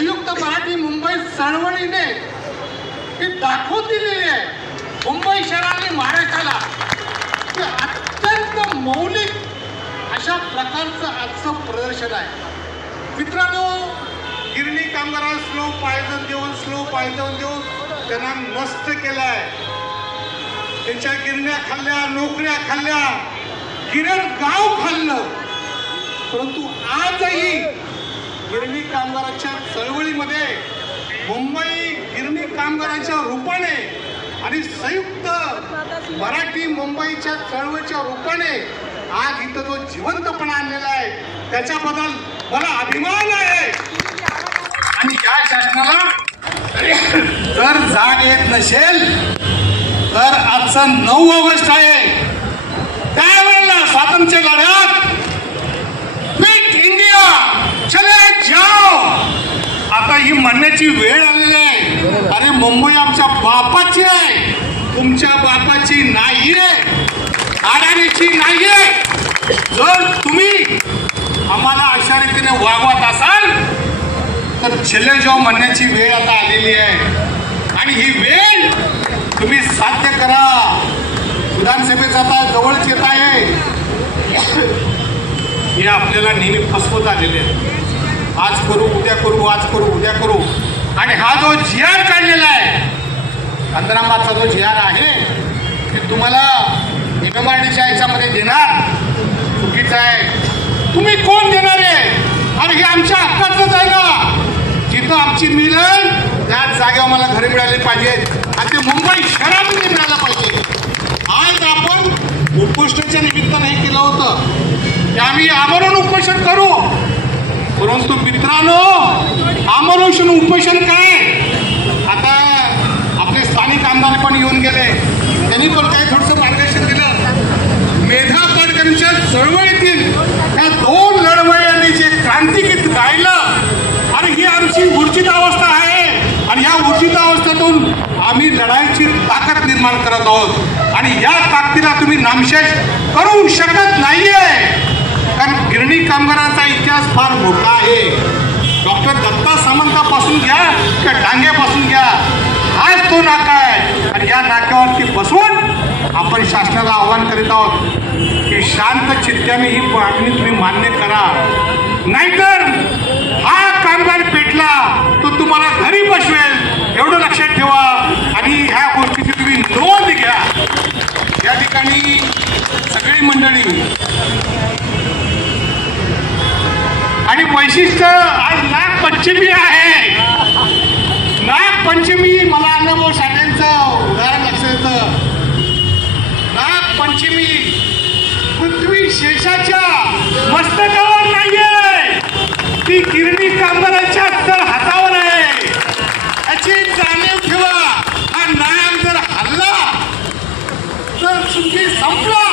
संयुक्त मराठी मुंबई चळवळीने ही दाखवून दिलेली आहे मुंबई शहराने महाराष्ट्राला की अत्यंत मौलिक अशा प्रकारचं आजचं प्रदर्शन आहे। मित्रांनो, गिरणी कामगारांना स्लो पायदन देऊन त्यांना नष्ट केलाय। त्यांच्या गिरण्या खाल्ल्या, नोकऱ्या खाल्ल्या, गिरण गाव खाल्लं। परंतु आजही गिरणी कामगारांच्या चळवळीमध्ये मुंबई गिरणी कामगारांच्या रूपाने आणि संयुक्त मराठी मुंबईच्या चळवळीच्या रूपाने आज इथं जो जिवंतपणा आणलेला आहे त्याच्याबद्दल मला अभिमान आहे। आणि या शासनाला जर जाग येत नसेल तर आजचं 9 ऑगस्ट आहे, त्यावेळेला स्वातंत्र्य लढ्यात क्विट इंडिया चले जाओ आता ही म्हणण्याची वेळ आलेली आहे। अरे मुंबई आमच्या बापाची आहे, तुमच्या बापाची नाहीये, अडाणीची नाहीये। जर तुम्ही आम्हाला अशा रीतीने वागवत असाल तर चले जाओ म्हणण्याची वेळ आता आलेली आहे आणि ही वेळ तुम्ही साध्य करा। विधानसभेचा आता जवळच येत आहे, हे आपल्याला नेहमी फसवत आलेले आहे। आज करू उद्या करू, आज करू उद्या करू। आणि हा जो GR काढलेला आहे, 15 मार्चचा जो GR आहे की तुम्हाला MMRDच्या याच्यामध्ये देणार, चुकीचं आहे। तुम्ही कोण देणार आहे? आणि हे आमच्या हक्काचंच आहे ना, जिथं आमची मिल आहे त्याच जागेवर मला घरे मिळाले पाहिजेत आणि ते मुंबई शहरामध्ये मिळालं पाहिजे। आज आपण उपोषणाच्या निमित्त नाही केलं होतं, ते आम्ही आमरण उपोषण करू। परंतु मित्रांनो, आमरण उपोषण काय, आता आपले स्थानिक आमदार पण येऊन गेले, त्यांनी पण काही थोडंसं मार्गदर्शन दिलं। मेधा पाटकरांच्या चळवळीतील त्या 2 लढवयांनी जे क्रांतिगीत गायलं आणि ही आमची ऊर्जित अवस्था आहे आणि या ऊर्जित अवस्थेतून आम्ही लढाईची ताकद निर्माण करत आहोत आणि या ताकदीला तुम्ही नामशेष करू शकत नाहीये। कारण गिरणी कामगारांचा इतिहास फार मोठा आहे। डॉक्टर दत्ता सामंतापासून घ्या किंवा डांगेपासून घ्या, हाच तो नाका आहे आणि या नाक्यावरती बसून आपण शासनाला आवाहन करीत आहोत की शांत चित्ताने ही मागणी तुम्ही मान्य करा, नाहीतर हा कामगार पेटला तो तुम्हाला घरी बसवेल, एवढं लक्षात ठेवा। आणि ह्या गोष्टीची तुम्ही नोंद घ्या। या ठिकाणी सगळी मंडळी आणि वैशिष्ट्य आज नागपंचमी आहे। नागपंचमी मला अनुभव साठ्यांचं उदाहरण लक्षात येतं। नागपंचमी पृथ्वी शेषाच्या मस्तकावर नाहीये, ती गिरणी कामगारांच्या तर हातावर आहे। याची जाणीव ठेवा। हा नाग जर हल्ला तर तुम्ही संपला,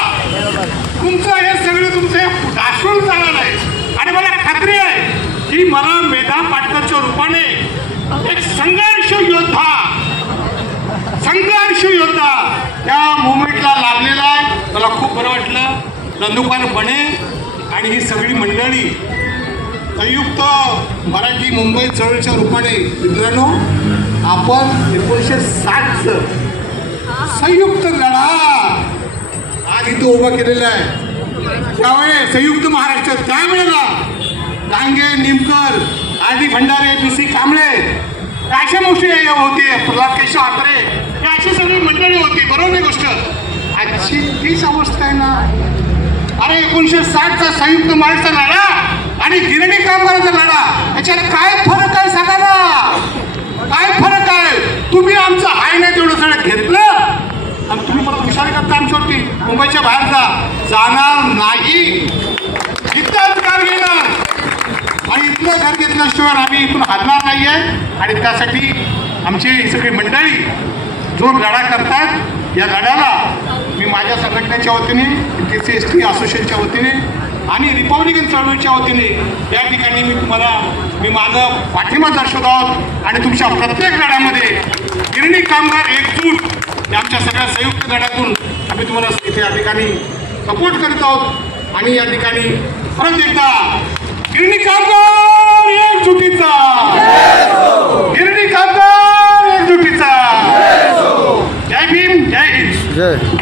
तुमचं हे सगळं तुमचं ढासळून जाणार आहे। आणि मला खात्री आहे की मला मेधा पाटकरच्या रूपाने एक संघर्ष योद्धा त्या मुवमेंटला लाभलेला आहे। मला खूप बरं वाटलं। नंदुकार बने आणि ही सगळी मंडळी संयुक्त मराठी मुंबई चळवळीच्या रूपाने, मित्रांनो आपण 1960चं संयुक्त लढा आज इथं उभा केलेला आहे। त्यावेळेस संयुक्त महाराष्ट्र, त्यावेळेला डांगे, निमकर, आरडी भंडारे, BC कांबळे अशा गोष्टी होते, प्रल्हाद केशव आत्रे, हे अशी सगळी मंडळी होती। बरोबर गोष्ट, आजची तीच अवस्था आहे ना। अरे 1960चा संयुक्त महाराष्ट्र लढा आणि गिरणी कामगारांचा लढा, याच्यात काय फरक आहे सांगा ना, काय फरक आहे? तुम्ही आमचं आहे ना तेवढं सगळं घेतलं आणि तुम्ही मला विचार करता आमच्यावरती मुंबईच्या बाहेर जाणार नाही, इथंच घर घेणार आणि इथलं घर घेतल्याशिवाय आम्ही इथून हलणार नाहीये। आणि त्यासाठी आमची ही सगळी मंडळी जो लढा करतात, या लढ्याला मी माझ्या संघटनेच्या वतीने, SC असोसिएशनच्या वतीने आणि रिपब्लिकन चळवळीच्या वतीने या ठिकाणी मी माझं पाठिंबा दर्शवत आहोत। आणि तुमच्या प्रत्येक लढ्यामध्ये गिरणी कामगार एकजूट आमच्या सगळ्या संयुक्त लढ्यातून आम्ही तुम्हाला इथे या ठिकाणी सपोर्ट करत आहोत। आणि या ठिकाणी परत एकदा गिरणी कामगार एकजुटीचा जय